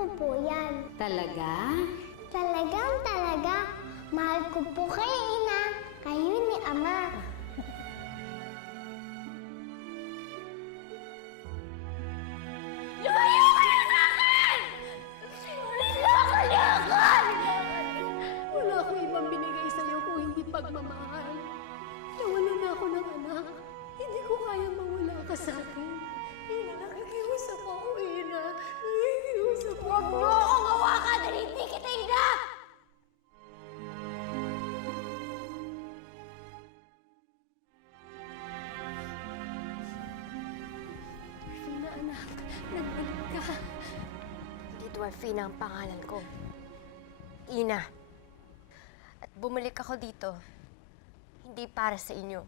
ko po yan. Talaga? Talagang talaga. Mahal ko po kay Ina, kayo ni Ama. Lumayo kayo sa akin! Niloko-loko! Wala akong ibang binigay sa'yo kung hindi pagmamahal. Nawalan na ako ng anak. Hindi ko kaya mawala ka sa akin. Ina, nakikiusap ako, Ina. Nakikiusap ako. Huwag mo akong hawakan dahil hindi kita ina! Ina, anak, nagbalik ka. Hindi Dwarfina ang pangalan ko. Ina. At bumalik ako dito, hindi para sa inyo,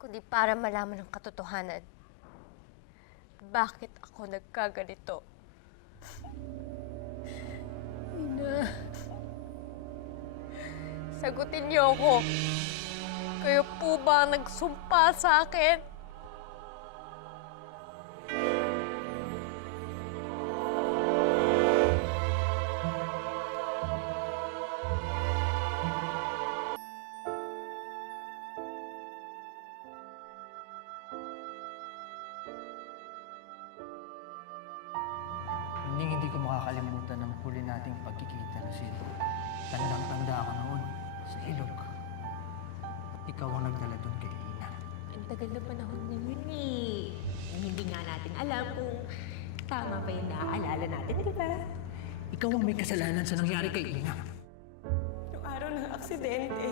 kundi para malaman ng katotohanan. Bakit ako nagkaganito? Ina. Sagutin niyo ako. Kayo po ba ang nagsumpa sa akin? Hindi ko makakalimutan ang huli nating pagkikita, Lucille. Tandang-tanda ako noon sa ilog. Ikaw ang nagdala doon kay Ina. Ang tagal na panahon na yun eh. Nang hindi nga natin alam kung tama pa yung naaalala natin, di ba? Ikaw ang may kasalanan sa nangyari kay Ina. Yung araw ng aksidente,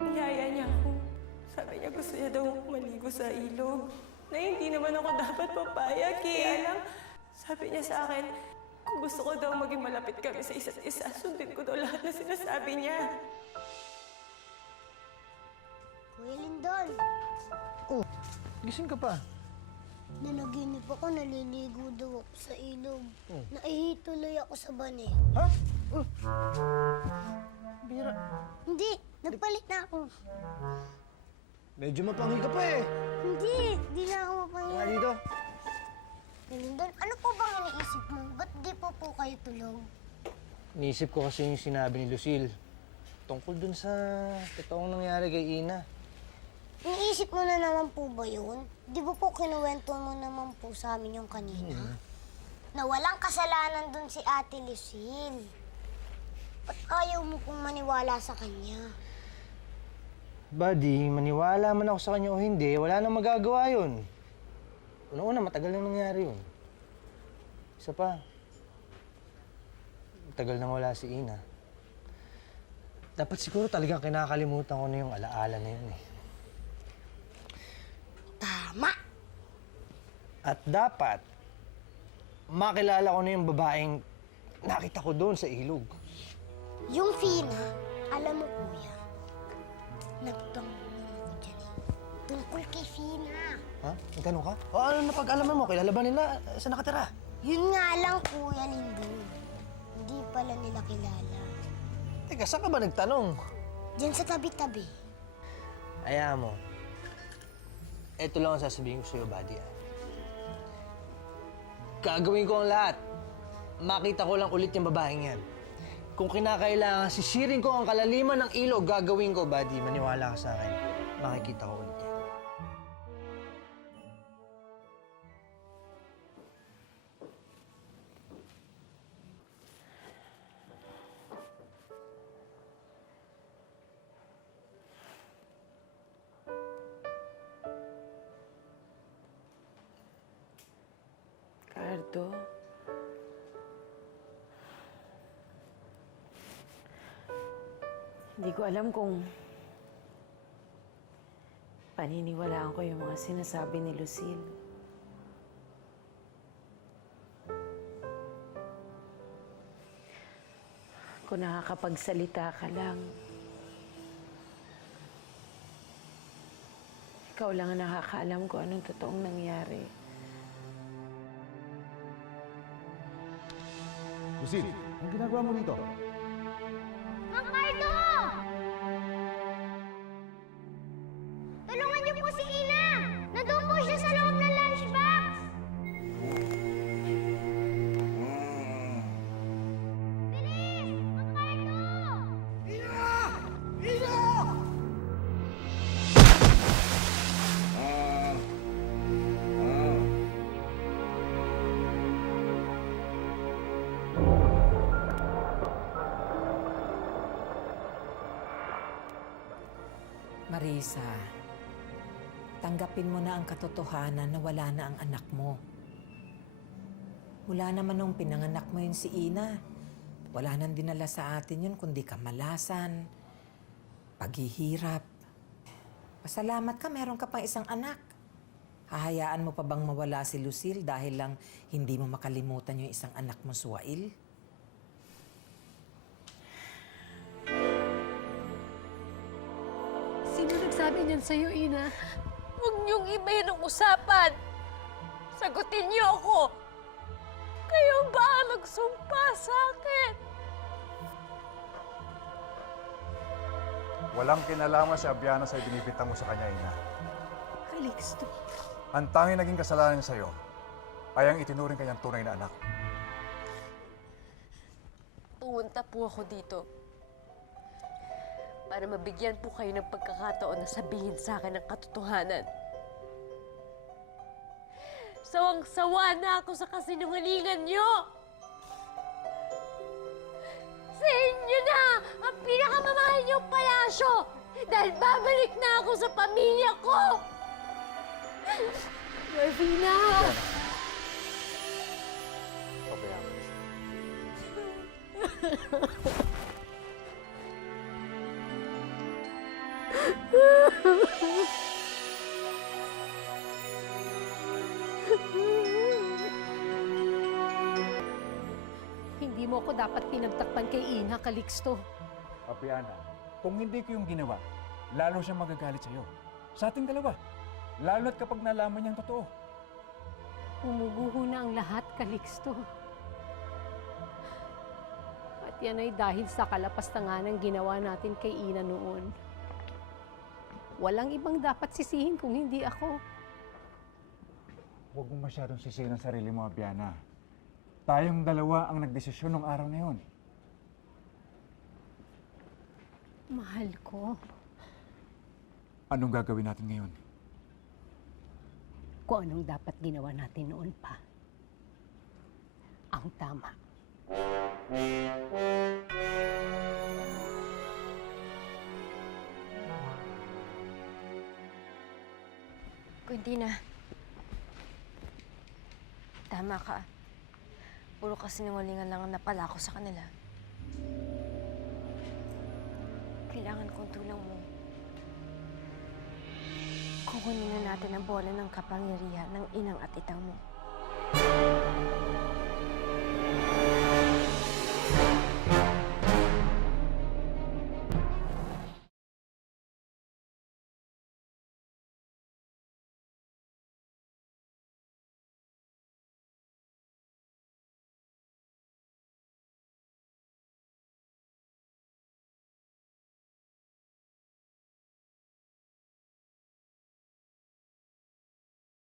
niyaya niya ako. Sabi niya gusto niya daw maligo sa ilog. Na hindi naman ako dapat papayag eh. Kaya lang, sabi niya sa akin, kung gusto ko daw maging malapit kami sa isa't isa, sundin ko daw lahat na sinasabi niya. Kuya Lindon, Gising ka pa. nanaginip ako, naliligo daw ako sa ilog. Naihituloy ako sa bani. Ha? Bira. Hindi, nagpalit na ako. Medyo mapanghi ka pa eh. Hindi na ako Nga mapahinga. dito. Kuya Lindon, ano po bang iniisip mo? Ba't di po kayo tulog? Iniisip ko kasi yung sinabi ni Lucille. Tungkol dun sa totoong nangyari kay Ina. Iniisip mo na naman po ba yun? Di ba po kinuwento mo naman po sa amin yung kanina? Na walang kasalanan dun si Ate Lucille. Ba't ayaw mo pong maniwala sa kanya? Buddy, maniwala man ako sa kanya o hindi, wala nang magagawa yun. Una-una, matagal nang nangyari yun. Isa pa, matagal nang wala si Ina. Dapat siguro talagang kinakalimutan ko na yung alaala na yun eh. Tama! At dapat, makilala ko na yung babaeng nakita ko doon sa ilog. Yung Fina, alam mo kuya, nagtanong ako dyan eh. Tungkol kay Fina. Ha? Nagtanong ka? O ano napag-alaman mo? Kilala ba nila? Saan nakatira? Yun nga lang Kuya Lindon. Hindi pala nila kilala. Teka, saan ka ba nagtanong? Diyan sa tabi-tabi. Ayaw mo. Ito lang ang sasabihin ko sa'yo, buddy. Gagawin ko ang lahat. Makita ko lang ulit yung babaeng yan. Kung kinakailangan, sisirin ko ang kalaliman ng ilog, gagawin ko, buddy. Maniwala ka sa akin. Makikita ko ulit yan. Cardo, hindi ko alam kung paniniwalaan ko yung mga sinasabi ni Lucille. Kung nakakapagsalita ka lang, ikaw lang ang nakakaalam kung anong totoong nangyari. Lucille, anong ginagawa mo dito? Mang Cardo! Tulungan niyo po si Ina! Nandun po siya sa loob ng lunchbox! Marisa, tanggapin mo na ang katotohanan na wala na ang anak mo. Mula naman nung pinanganak mo yun si Ina, wala nang dinala sa atin yun kundi kamalasan, paghihirap. Pasalamat ka, meron ka pang isang anak. Hahayaan mo pa bang mawala si Lucille dahil lang hindi mo makalimutan yung isang anak mo, Suwail? Sino nagsabi niyan sa'yo, Ina? Huwag niyong ibahin ang usapan. Sagutin niyo ako. Kayo ba ang nagsumpa sa akin? Walang kinalaman si Abiana sa ibinibintang mo sa kanya, Ina. Calixto. Ang tanging naging kasalanan niya sa'yo ay ang itinuring kanyang tunay na anak. Pumunta po ako dito para mabigyan po kayo ng pagkakataon na sabihin sa akin ang katotohanan. Sawang-sawa na ako sa kasinungalingan niyo! Sa inyo na ang pinakamamahal niyong palasyo dahil babalik na ako sa pamilya ko! Marvina! Pabayaan mo siya. Hindi mo ako dapat pinagtakpan kay Ina, Calixto. Apiana, kung hindi ko yung ginawa, lalo siyang magagalit sa'yo. Sa ating dalawa. Lalo't kapag nalaman niyang totoo. Umuguho na ang lahat, Calixto. At yan ay dahil sa kalapastangan ng ginawa natin kay Ina noon. Walang ibang dapat sisihin kung hindi ako. Huwag mo masyadong sisihin ang sarili mo, Apiana. Tayong dalawa ang nagdesisyon ng araw na yun. Mahal ko. Anong gagawin natin ngayon? Kung anong dapat ginawa natin noon pa. Ang tama. Kung hindi na, tama ka. Puro kasinungalingan lang ang napala ko sa kanila. Kailangan kong tulong mo. Kukunin na natin ang bola ng kapangyarihan ng inang at itang mo.